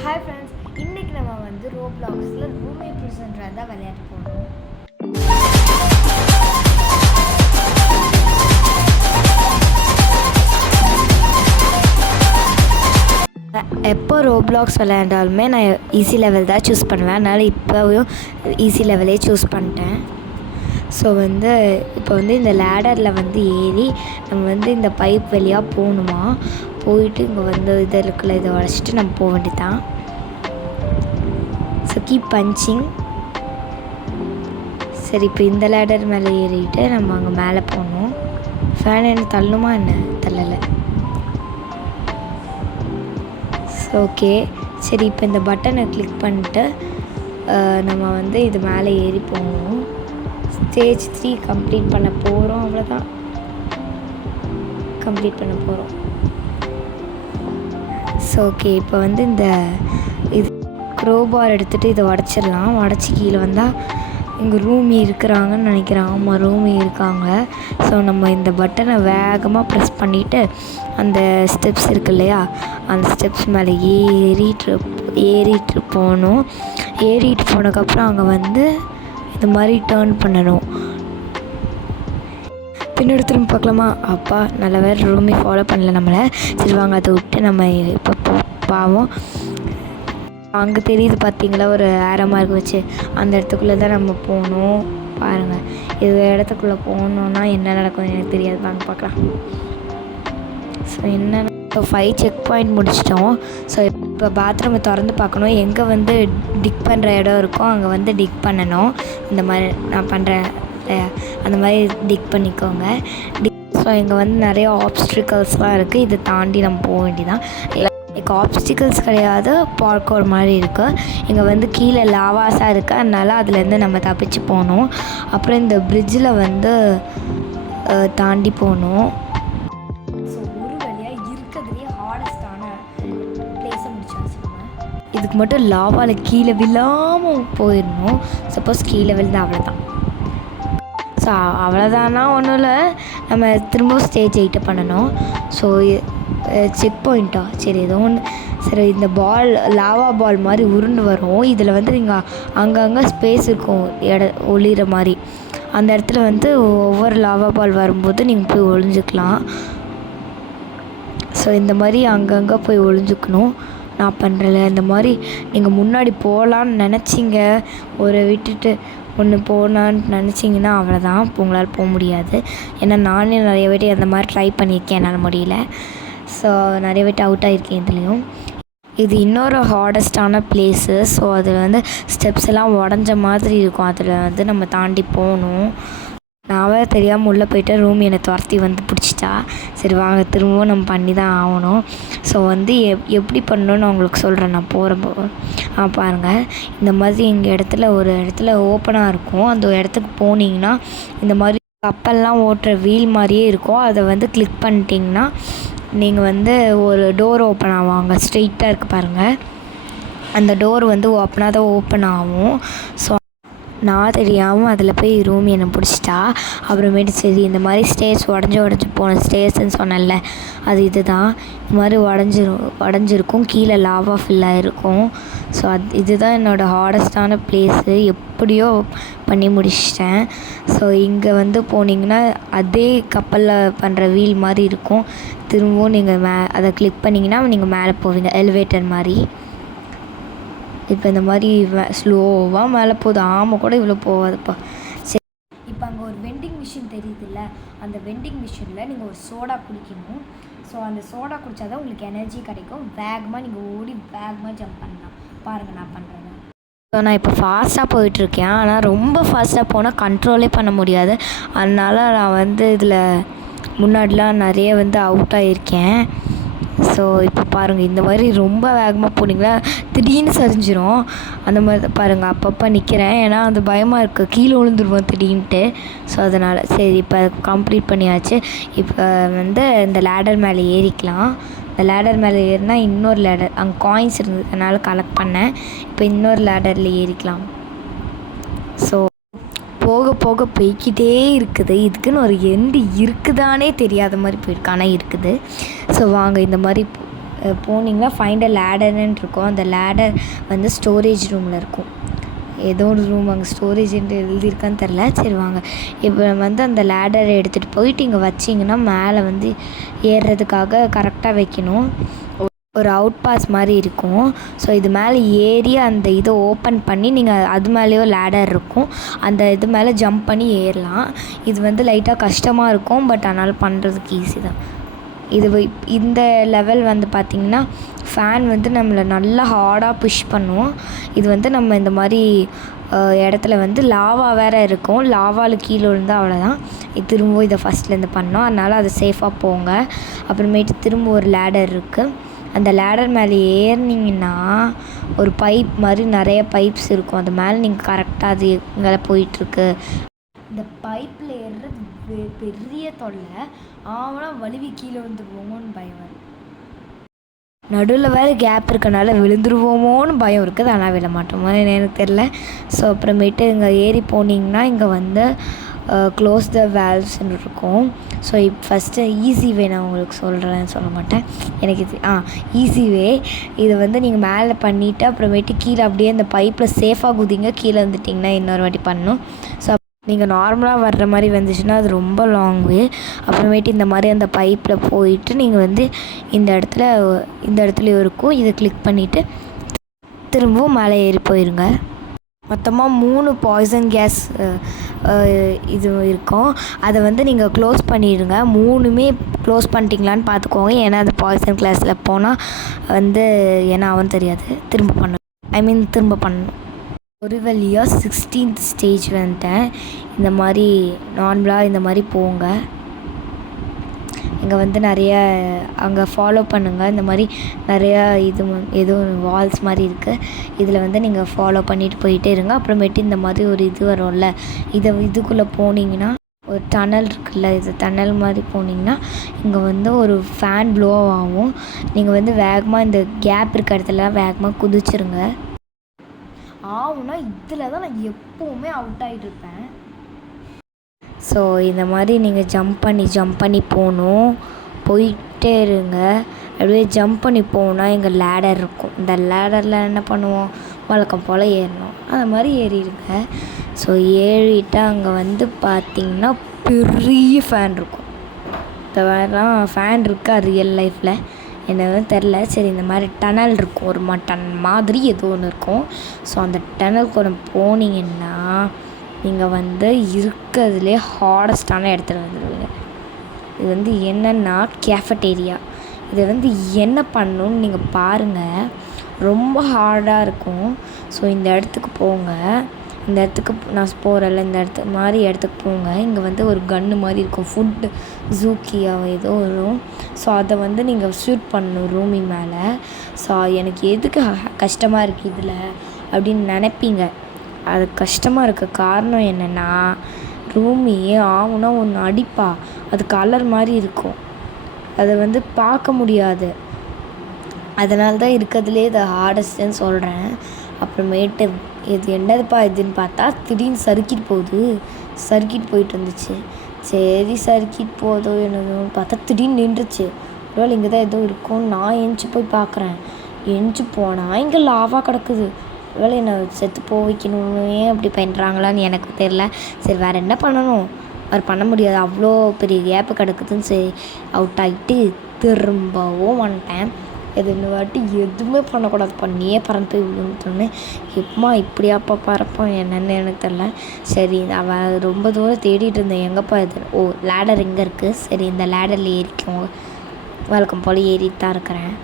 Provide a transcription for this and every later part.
Hi friends, இன்றைக்கி நம்ம வந்து ரோப்ளாக்ஸில் ரூமி ப்ரிசன்ட்ராக தான் விளையாட்டு போகணும். எப்போ ரோப்ளாக்ஸ் விளையாண்டாலுமே நான் ஈஸி லெவல் தான் சூஸ் பண்ணுவேன். அதனால் இப்போவும் ஈஸி லெவலே சூஸ் பண்ணிட்டேன். ஸோ இப்போ இந்த லேடரில் ஏறி நம்ம இந்த பைப் வழியாக போகணுமா, போயிட்டு இங்கே இதில் இதை உடச்சிட்டு நம்ம போக வேண்டியதான். So keep punching. சரி, இப்போ இந்த லேடர் மேலே ஏறிட்டு நம்ம அங்கே மேலே போகணும். ஃபேன் என்ன தள்ளணுமா என்ன? தள்ளலை. ஓகே, சரி, இப்போ இந்த பட்டனை கிளிக் பண்ணிட்டு நம்ம இது மேலே ஏறி போகணும். ஸ்டேஜ் 3 கம்ப்ளீட் பண்ண போகிறோம். அவ்வளோதான், கம்ப்ளீட் பண்ண போகிறோம். ஸோ ஓகே, இப்போ இந்த இது க்ரோபார் எடுத்துகிட்டு இதை உடச்சிடலாம். உடச்சி கீழே வந்தால் இங்கே ரூமி இருக்கிறாங்கன்னு நினைக்கிறேன். ஆமாம், ரூமி இருக்காங்க. ஸோ நம்ம இந்த பட்டனை வேகமாக ப்ரெஸ் பண்ணிவிட்டு அந்த ஸ்டெப்ஸ் இருக்கு இல்லையா, அந்த ஸ்டெப்ஸ் மேலே ஏறிட்டு போகணும். ஏறிட்டு போனதுக்கப்புறம் அங்கே இந்த மாதிரி டேர்ன் பண்ணணும். பின்னாடி திரும்ப பார்க்கலாமா? அப்பா நல்ல வேறு ரூமி ஃபாலோ பண்ணல நம்மளை. சரி வாங்க, அதை விட்டு நம்ம இப்போ பாவம் அங்கே தெரியுது பார்த்தீங்களா, ஒரு ஆரோ மார்க் வச்சு, அந்த இடத்துக்குள்ளே தான் நம்ம போகணும். பாருங்கள், இது இடத்துக்குள்ளே போகணுன்னா என்ன நடக்கும்னு எனக்கு தெரியாது. வாங்க பார்க்கலாம். ஸோ என்னென்ன, இப்போ 5 செக் பாயிண்ட் முடிச்சிட்டோம். ஸோ இப்போ பாத்ரூமை திறந்து பார்க்கணும். எங்கே டிக் பண்ணுற இடம் இருக்கோ அங்கே டிக் பண்ணணும். இந்த மாதிரி நான் பண்ணுறேன், அந்த மாதிரி டிக் பண்ணிக்கோங்க. ஸோ இங்கே நிறைய ஆப்ஸ்ட்ரிக்கல்ஸ்லாம் இருக்குது. இதை தாண்டி நம்ம போக வேண்டியதான். லைக் ஆப்ஸ்டிக்கல்ஸ் கிடையாது, பார்க்கோர் மாதிரி இருக்குது. இங்கே கீழே லாவாஸாக இருக்குது, அதனால் அதுலேருந்து நம்ம தப்பிச்சு போகணும். அப்புறம் இந்த பிரிட்ஜில் தாண்டி போகணும். ஸோ ஒரு வழியாக இருக்கிறதுலேயே ஹார்டஸ்டான பிளேஸை முடிச்சாச்சு. இதுக்கு மட்டும் லாவாவில் கீழே விழாமல் போயிடணும். சப்போஸ் கீழே விழுந்தால் அவ்வளோதான். ஸோ அவ்வளோதானா ஒன்றும் இல்லை, நம்ம திரும்பவும் ஸ்டேஜ் 8 பண்ணணும். ஸோ செக் பாயிண்ட்டா, சரி ஏதோ ஒன்று. சரி, இந்த பால் லாவா பால் மாதிரி உருண்டு வரும். இதில் நீங்கள் அங்கங்கே ஸ்பேஸ் இருக்கும், ஒளிகிற மாதிரி. அந்த இடத்துல ஒவ்வொரு லாவா பால் வரும்போது நீங்கள் போய் ஒளிஞ்சிக்கலாம். ஸோ இந்த மாதிரி அங்கங்கே போய் ஒளிஞ்சிக்கணும். நான் பண்ணுறல இந்த மாதிரி நீங்கள் முன்னாடி போகலான்னு நினச்சிங்க, ஒரு விட்டுட்டு ஒன்று போகலான்னு நினச்சிங்கன்னா அவ்வளோதான், உங்களால் போக முடியாது. ஏன்னா நானே நிறைய வாட்டி அந்த மாதிரி ட்ரை பண்ணியிருக்கேன், என்னால் முடியல. ஸோ நிறைய வாட்டி அவுட் ஆகிருக்கேன் இதுலேயும். இது இன்னொரு ஹார்டஸ்டான பிளேஸு. ஸோ அதில் ஸ்டெப்ஸ் எல்லாம் உடஞ்ச மாதிரி இருக்கும். அதில் நம்ம தாண்டி போகணும். நான் தெரியாமல் உள்ளே போய்ட்டு ரூம் என்னை துரத்தி பிடிச்சிட்டா. சரி வாங்க, திரும்பவும் நம்ம பண்ணி தான் ஆகணும். ஸோ எப்படி பண்ணணுன்னு உங்களுக்கு சொல்கிறேன் நான் போகிறப்போ. பாருங்கள், இந்த மாதிரி எங்கள் இடத்துல ஒரு இடத்துல ஓப்பனாக இருக்கும். அந்த இடத்துக்கு போனீங்கன்னா இந்த மாதிரி கப்பல்லாம் ஓட்டுற வீல் மாதிரியே இருக்கும். அதை கிளிக் பண்ணிட்டீங்கன்னா நீங்கள் ஒரு டோர் ஓப்பன் ஆவாங்க. ஸ்ட்ரெயிட்டாக இருக்குது பாருங்கள், அந்த டோர் ஓப்பனாக தான் ஓப்பன் ஆகும். ஸோ நான் தெரியாமல் அதில் போய் ரூம் என்னை பிடிச்சிட்டா. அப்புறமேட்டு சரி, இந்த மாதிரி ஸ்டேர்ஸ் உடஞ்சி போன ஸ்டேர்ஸ்ன்னு சொன்னேன்ல, அது இதுதான். இந்த மாதிரி உடஞ்சிருக்கும், கீழே லாவா ஃபில்லாக இருக்கும். ஸோ இதுதான் என்னோடய ஹார்டஸ்டான பிளேஸு. எப்படியோ பண்ணி முடிச்சிட்டேன். ஸோ இங்கே போனீங்கன்னா அதே கப்பலில் பண்ணுற வீல் மாதிரி இருக்கும். திரும்பவும் நீங்கள் அதை கிளிக் பண்ணிங்கன்னா நீங்கள் மேலே போவீங்க, எலிவேட்டர் மாதிரி. இப்போ இந்த மாதிரி ஸ்லோவாக மேலே போகுது. ஆமாம், கூட இவ்வளோ போகாதுப்பா. சரி, இப்போ அங்கே ஒரு வெண்டிங் மிஷின் தெரியுதுல்ல, அந்த வெண்டிங் மிஷினில் நீங்கள் ஒரு சோடா குடிக்கணும். ஸோ அந்த சோடா குடித்தா தான் உங்களுக்கு எனர்ஜி கிடைக்கும். வேகமாக நீங்கள் ஓடி வேகமாக ஜம்ப் பண்ணலாம். பாருங்கள் நான் பண்ணுறேன். ஸோ நான் இப்போ ஃபாஸ்ட்டாக போயிட்டுருக்கேன். ஆனால் ரொம்ப ஃபாஸ்ட்டாக போனால் கண்ட்ரோலே பண்ண முடியாது. அதனால் நான் இதில் முன்னாடிலாம் நிறைய அவுட் ஆகியிருக்கேன். ஸோ இப்போ பாருங்கள், இந்த மாதிரி ரொம்ப வேகமாக போனீங்களா திடீர்னு சரிஞ்சிரும். அந்த மாதிரி பாருங்கள், அப்பப்போ நிற்கிறேன். ஏன்னா அது பயமாக இருக்குது, கீழே விழுந்துருவோம் திடீர்னுட்டு. ஸோ அதனால் சரி, இப்போ கம்ப்ளீட் பண்ணியாச்சு. இப்போ இந்த லேடர் மேலே ஏறிக்கலாம். இந்த லேடர் மேலே ஏறினா இன்னொரு லேடர், அங்கே காயின்ஸ் இருந்ததுனால கலெக்ட் பண்ணேன். இப்போ இன்னொரு லேடரில் ஏறிக்கலாம். ஸோ போக போக போய்கிட்டே இருக்குது. இதுக்குன்னு ஒரு எண்டு இருக்குதானே தெரியாத மாதிரி போயிருக்கு, ஆனால் இருக்குது. ஸோ வாங்க, இந்த மாதிரி போனீங்கன்னா ஃபைண்ட் அ லேடர்ன்னு இருக்கும். அந்த லேடர் வந்து ஸ்டோரேஜ் ரூமில் இருக்கும். ஏதோ ஒரு ரூம் அங்கே ஸ்டோரேஜ்ன்ட்டு எழுதியிருக்கான்னு தெரில. சரி வாங்க, இப்போ வந்து அந்த லேடரை எடுத்துகிட்டு போயிட்டு இங்கே வச்சிங்கன்னா மேலே வந்து ஏறுறதுக்காக கரெக்டாக வைக்கணும். ஒரு அவுட் பாஸ் மாதிரி இருக்கும். ஸோ இது மேலே ஏறி அந்த இதை ஓப்பன் பண்ணி நீங்கள் அது மேலேயோ லேடர் இருக்கும், அந்த இது மேலே ஜம்ப் பண்ணி ஏறலாம். இது வந்து லைட்டாக கஷ்டமாக இருக்கும், பட் அதனால் பண்ணுறதுக்கு ஈஸி தான். இந்த லெவல் வந்து பார்த்திங்கன்னா ஃபேன் வந்து நம்மளை நல்லா ஹார்டாக புஷ் பண்ணுவோம். இது வந்து நம்ம இந்த மாதிரி இடத்துல வந்து லாவா வேறு இருக்கும். லாவாவில் கீழே விழுந்தால் அவ்வளோதான். திரும்ப இதை ஃபஸ்ட்லேருந்து பண்ணோம், அதனால் அது சேஃபாக போங்க. அப்புறமேட்டு திரும்ப ஒரு லேடர் இருக்குது. அந்த லேடர் மேலே ஏறினீங்கன்னா ஒரு பைப் மாதிரி நிறைய பைப்ஸ் இருக்கும். அது மேலே நீங்கள் கரெக்டாக அது எங்கே போயிட்டுருக்கு. இந்த பைப்பில் ஏறுறது பெரிய தொல்லை. ஆனால் வலிவி கீழே வந்துடுவோமோன்னு பயம் வரும். நடுவில் வேறு கேப் இருக்கனால விழுந்துருவோமோன்னு பயம் இருக்குது. ஆனால் விழ மாட்டோமோ எனக்கு தெரில. ஸோ அப்புறமேட்டு இங்கே ஏறி போனீங்கன்னா இங்கே வந்து க்ளோஸ் த வேல்வ்ஸ்ன்னு இருக்கும். ஸோ ஃபஸ்ட்டு ஈஸி வே நான் உங்களுக்கு சொல்ல மாட்டேன். எனக்கு இது ஈஸி வே. இதை வந்து நீங்கள் மேலே பண்ணிவிட்டு அப்புறமேட்டு கீழே அப்படியே அந்த பைப்பில் சேஃபாக குதிங்க. கீழே வந்துட்டிங்கன்னா இன்னொரு வாட்டி பண்ணணும். ஸோ நீங்கள் நார்மலாக வர்ற மாதிரி வந்துச்சுன்னா அது ரொம்ப லாங் வே. அப்புறமேட்டு இந்த மாதிரி அந்த பைப்பில் போயிட்டு நீங்கள் வந்து இந்த இடத்துல இருக்கும், இதை கிளிக் பண்ணிவிட்டு திரும்பவும் மேலே ஏறி போயிருங்க. மொத்தமாக 3 பாய்சன் கேஸ் இது இருக்கும். அதை வந்து நீங்கள் க்ளோஸ் பண்ணிடுங்க. 3மே க்ளோஸ் பண்ணிட்டீங்களான்னு பார்த்துக்கோங்க. ஏன்னா அது பாய்சன் கிளாஸில் போனால் வந்து என்ன ஆகும்னு தெரியாது. திரும்ப பண்ணணும். ஒரு வழியாக 16th ஸ்டேஜ் வந்துட்டேன். இந்த மாதிரி நார்மலாக இந்த மாதிரி போங்க. இங்கே வந்து நிறைய அங்கே ஃபாலோ பண்ணுங்கள். இந்த மாதிரி நிறையா ஏதோ வால்ஸ் மாதிரி இருக்குது. இதில் வந்து நீங்கள் ஃபாலோ பண்ணிட்டு போயிட்டே இருங்க. அப்புறமேட்டு இந்த மாதிரி ஒரு இது வரும்ல, இதுக்குள்ளே போனீங்கன்னா ஒரு டனல் இருக்குல்ல, இது டனல் மாதிரி போனீங்கன்னா இங்கே வந்து ஒரு ஃபேன் ப்ளோ ஆகும். நீங்கள் வந்து வேகமாக இந்த கேப் இருக்க இடத்துல வேகமாக குதிச்சிருங்க. ஆகுனா இதில் தான் நான் எப்போவுமே அவுட் ஆகிட்டு இருப்பேன். ஸோ இந்த மாதிரி நீங்கள் ஜம்ப் பண்ணி போயிட்டே இருங்க. அப்படியே ஜம்ப் பண்ணி போனால் எங்கள் லேடர் இருக்கும். இந்த லேடரில் என்ன பண்ணுவோம், வழக்கம் போல் ஏறணும். அந்த மாதிரி ஏறிடுங்க. ஸோ ஏறிட்டு அங்கே வந்து பார்த்திங்கன்னா பெரிய ஃபேன் இருக்கும். இந்த மாதிரிலாம் ஃபேன் இருக்கா ரியல் லைஃப்பில் என்னன்னு தெரில. சரி, இந்த மாதிரி டனல் இருக்கும், ஒரு மட்டன் மாதிரி ஏதோ ஒன்று இருக்கும். ஸோ அந்த டனலுக்கு போனீங்கன்னா நீங்கள் வந்து இருக்கிறதுலே ஹார்டஸ்டான இடத்துல வந்துடுவீங்க. இது வந்து என்னென்னா கேஃபட்டேரியா. இதை வந்து என்ன பண்ணணும்னு நீங்கள் பாருங்கள். ரொம்ப ஹார்டாக இருக்கும். ஸோ இந்த இடத்துக்கு போங்க. இந்த இடத்துக்கு நான் போகிறேன்ல, இந்த இடத்துக்கு போங்க. இங்கே வந்து ஒரு கன்று மாதிரி இருக்கும், ஃபுட்டு ஜூக்கியா ஏதோ வரும். ஸோ அதை வந்து நீங்கள் ஷூட் பண்ணணும் ரூமி மேலே. ஸோ எனக்கு எதுக்கு கஷ்டமாக இருக்குது இதில் அப்படின்னு நினைப்பீங்க. அது கஷ்டமாக இருக்க காரணம் என்னென்னா, ரூமி ஆகுனா ஒன்று அடிப்பா, அது கலர் மாதிரி இருக்கும், அதை வந்து பார்க்க முடியாது. அதனால தான் இருக்கிறதுலே இதை ஹார்டஸ்ட்டுன்னு சொல்கிறேன். அப்புறமேட்டு இது என்னதுப்பா இதுன்னு பார்த்தா திடீர்னு சர்க்கிட் போயிட்டு இருந்துச்சு. சரி சர்க்கிட் போதோ என்னதுன்னு பார்த்தா திடீர்னு நின்றுச்சு. ஒருவேளை இங்கே தான் ஏதோ இருக்கும். நான் எந்திச்சு போய் பார்க்குறேன். எந்திச்சு போனால் இங்கே லாவா கிடக்குது. ஒருவேளை என்னை செத்து வைக்கணும்னே அப்படி பண்ணுறாங்களான்னு எனக்கு தெரில. சரி, வேறு என்ன பண்ணணும், வேறு பண்ண முடியாது, அவ்வளோ பெரிய கேப்பு கிடக்குதுன்னு சரி அவுட் ஆகிட்டு திரும்பவும் வந்துட்டேன். இந்த வாட்டி எதுவுமே பண்ணக்கூடாது, பண்ணியே பறந்து போய் விழுந்துட்டோன்னு. எப்பமா இப்படியாப்பா பறப்போம் என்னென்னு எனக்கு தெரில. சரி, அவள் ரொம்ப தூரம் தேடிட்டு இருந்தேன், எங்கேப்பா இது, லேடர் எங்கே இருக்குது, சரி இந்த லேடரில் ஏறிக்கும், வழக்கம் போல் ஏறிட்டு தான் இருக்கிறேன்.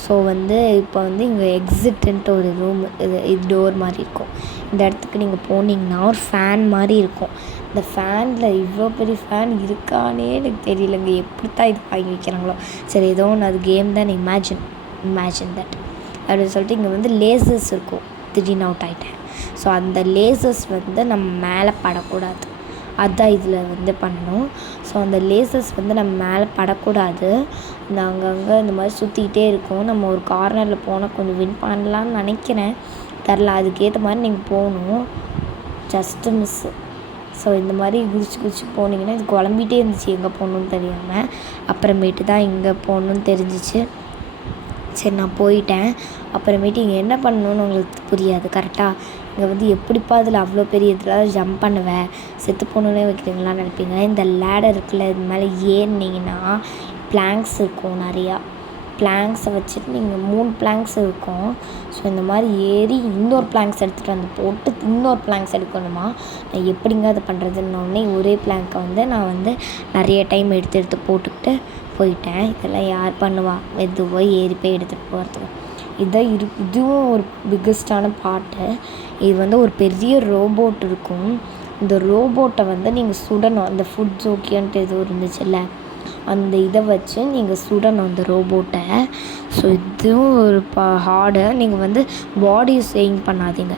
ஸோ வந்து இப்போ வந்து இங்கே எக்ஸிட்டுன்ட்டு ஒரு ரூம், இது டோர் மாதிரி இருக்கும். இந்த இடத்துக்கு நீங்கள் போனீங்கன்னா ஒரு ஃபேன் மாதிரி இருக்கும். இந்த ஃபேனில் இவ்வளோ பெரிய ஃபேன் இருக்கானே எனக்கு தெரியலங்க, எப்படி தான் இது வாங்கி வைக்கிறாங்களோ. சரி, ஏதோ ஒன்று, அது கேம் தான், இமேஜின் தட் அப்படின்னு சொல்லிட்டு இங்கே வந்து லேசர்ஸ் இருக்கும். திடீர்னு அவுட் ஆகிட்டேன். ஸோ அந்த லேசர்ஸ் வந்து நம்ம மேலே படக்கூடாது, அதுதான் இதில் வந்து பண்ணணும். ஸோ அந்த லேசர்ஸ் வந்து நம்ம மேலே படக்கூடாது. இந்த அங்கங்கே இந்த மாதிரி சுற்றிக்கிட்டே இருக்கும். நம்ம ஒரு கார்னரில் போனால் கொஞ்சம் வின் பண்ணலான்னு நினைக்கிறேன், தெரில. அதுக்கேற்ற மாதிரி நீங்கள் போகணும், ஜஸ்ட்டு மிஸ்ஸு. ஸோ இந்த மாதிரி குதிச்சு போனீங்கன்னா இது குழம்பிகிட்டே இருந்துச்சு எங்கே போகணுன்னு தெரியாமல். அப்புறமேட்டு தான் இங்கே போகணுன்னு தெரிஞ்சிச்சு. சரி நான் போயிட்டேன். அப்புறமேட்டு இங்கே என்ன பண்ணணும்னு உங்களுக்கு புரியாது கரெக்டாக. இங்கே வந்து எப்படிப்பா அதில் அவ்வளோ பெரிய இதில் ஜம்ப் பண்ணுவேன், செத்து போகணுன்னே வைக்கிறீங்களான்னு நினைப்பீங்க. இந்த லேடர் இருக்குல்ல, இது மேலே ஏறினீங்கன்னா பிளாங்க்ஸ் இருக்கும் நிறையா. பிளாங்க்ஸை வச்சுட்டு நீங்கள் 3 பிளாங்க்ஸ் இருக்கும். ஸோ இந்த மாதிரி ஏறி இன்னொரு பிளாங்க்ஸ் எடுத்துகிட்டு வந்து போட்டு இன்னொரு பிளாங்க்ஸ் எடுக்கணுமா. நான் எப்படிங்க அதை பண்ணுறதுன்னொடனே ஒரே பிளாங்க்கை வந்து நான் வந்து நிறைய டைம் எடுத்து போட்டுக்கிட்டு போயிட்டேன். இதெல்லாம் யார் பண்ணுவா? மெதுவாக ஏறி போய் எடுத்துகிட்டு போகிறதுக்கு. இதுவும் ஒரு பிக்கஸ்டான பார்ட்டு. இது வந்து ஒரு பெரிய ரோபோட் இருக்கும். இந்த ரோபோட்டை வந்து நீங்கள் சுடணும். அந்த ஃபுட் ஜோக்கியன்ட்டு எதுவும் இருந்துச்சுல்ல, அந்த இதை வச்சு நீங்கள் சுடணும் அந்த ரோபோட்டை. ஸோ இதுவும் ஒரு ஹார்டு. நீங்கள் வந்து பாடியை செயின் பண்ணாதீங்க,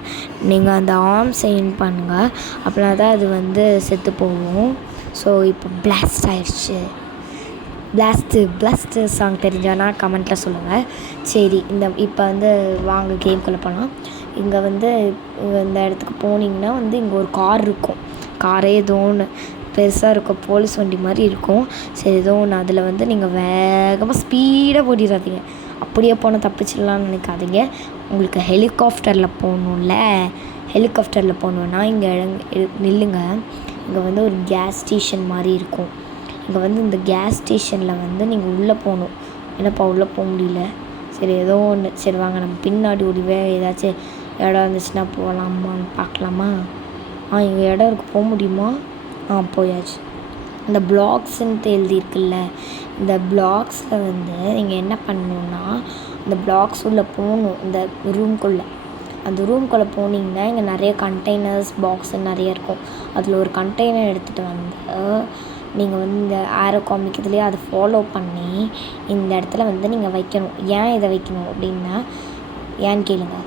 நீங்கள் அந்த ஆர்ம்ஸ் செயின் பண்ணுங்கள். அப்படின்னா தான் அது வந்து செத்து போகும். ஸோ இப்போ பிளாஸ்ட் ஆயிடுச்சு. பிளாஸ்ட்டு சாங் தெரிஞ்சானா கமெண்ட்டில் சொல்லுங்கள். சரி, இப்போ வந்து வாங்க கேம்குள்ளே போகலாம். இங்கே வந்து இந்த இடத்துக்கு போனீங்கன்னா வந்து இங்கே ஒரு கார் இருக்கும். காரே ஏதோ ஒன்று பெருசாக இருக்கும், போலீஸ் வண்டி மாதிரி இருக்கும். சரி, ஏதோ ஒன்று. அதில் வந்து நீங்கள் வேகமாக ஸ்பீடாக ஓடிடாதீங்க. அப்படியே போனால் தப்பிச்சிடலான்னு நினைக்காதீங்க. உங்களுக்கு ஹெலிகாப்டரில் போகணும்ல, ஹெலிகாப்டரில் போகணுன்னா இங்கே நில்லுங்க. இங்கே வந்து ஒரு கேஸ் ஸ்டேஷன் மாதிரி இருக்கும். இங்கே வந்து இந்த கேஸ் ஸ்டேஷனில் வந்து நீங்கள் உள்ளே போகணும். என்னப்பா உள்ளே போக முடியல? சரி, ஏதோ ஒன்று. சரி வாங்க, நம்ம பின்னாடி ஓடிவே ஏதாச்சும் இடம் இருந்துச்சுன்னா போகலாமான்னு பார்க்கலாமா? இங்கே இடம் இருக்குது, போக முடியுமா? போயாச்சு. இந்த பிளாக்ஸுன்ட்டு எழுதியிருக்குல்ல, இந்த பிளாக்ஸில் வந்து நீங்கள் என்ன பண்ணணுன்னா, இந்த பிளாக்ஸ் உள்ளே போகணும். இந்த ரூம்குள்ளே, அந்த ரூம்குள்ளே போனீங்கன்னா இங்கே நிறைய கண்டெய்னர்ஸ் பாக்ஸு நிறைய இருக்கும். அதில் ஒரு கண்டெய்னர் எடுத்துகிட்டு வந்து நீங்கள் வந்து இந்த ஆரோ காமிக்கிறதுலேயே அதை ஃபாலோ பண்ணி இந்த இடத்துல வந்து நீங்கள் வைக்கணும். ஏன் இதை வைக்கணும் அப்படின்னா, ஏன்னு கேளுங்க.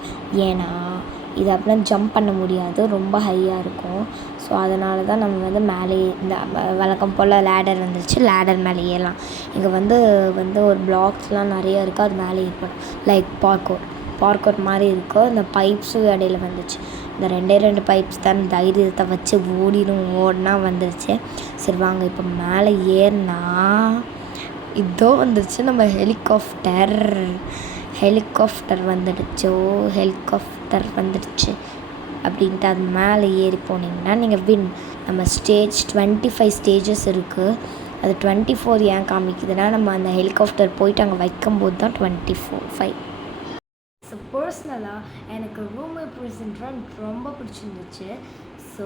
ஏன்னா இது அப்படிலாம் ஜம்ப் பண்ண முடியாது, ரொம்ப ஹையாக இருக்கும். ஸோ அதனால தான் நம்ம வந்து மேலே இந்த வழக்கம் போல் லேடர் வந்துருச்சு, லேடர் மேலே ஏறலாம். இங்கே வந்து ஒரு பிளாக்ஸ்லாம் நிறையா இருக்குது, அது மேலே ஏற்படும். லைக் பார்க்கோர் மாதிரி இருக்கும். இந்த பைப்ஸும் இடையில வந்துச்சு. இந்த 2 பைப்ஸ் தான் தைரியத்தை வச்சு ஓடினா வந்துருச்சு. சரி வாங்க, இப்போ மேலே ஏறினா இதோ வந்துருச்சு நம்ம ஹெலிகாப்டர் வந்துடுச்சு அப்படின்ட்டு அது மேலே ஏறி போனீங்கன்னா நீங்கள் நம்ம ஸ்டேஜ் 25 ஸ்டேஜஸ் இருக்குது. அது 24 ஏன் காமிக்குதுன்னா, நம்ம அந்த ஹெலிகாப்டர் போயிட்டு அங்கே வைக்கும்போது தான் 24/5. ஸோ பர்சனலாக எனக்கு ரூம்மேட் ப்ரிசன் ரன் ரொம்ப பிடிச்சிருந்துச்சு. ஸோ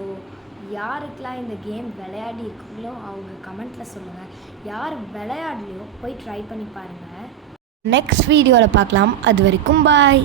யாருக்கெல்லாம் இந்த கேம் விளையாடி இருக்கீங்களோ அவங்க கமெண்ட்டில் சொல்லுங்கள். யார் விளையாடலையோ போய் ட்ரை பண்ணி பாருங்கள். நெக்ஸ்ட் வீடியோவில் பார்க்கலாம். அது வரைக்கும் பாய்.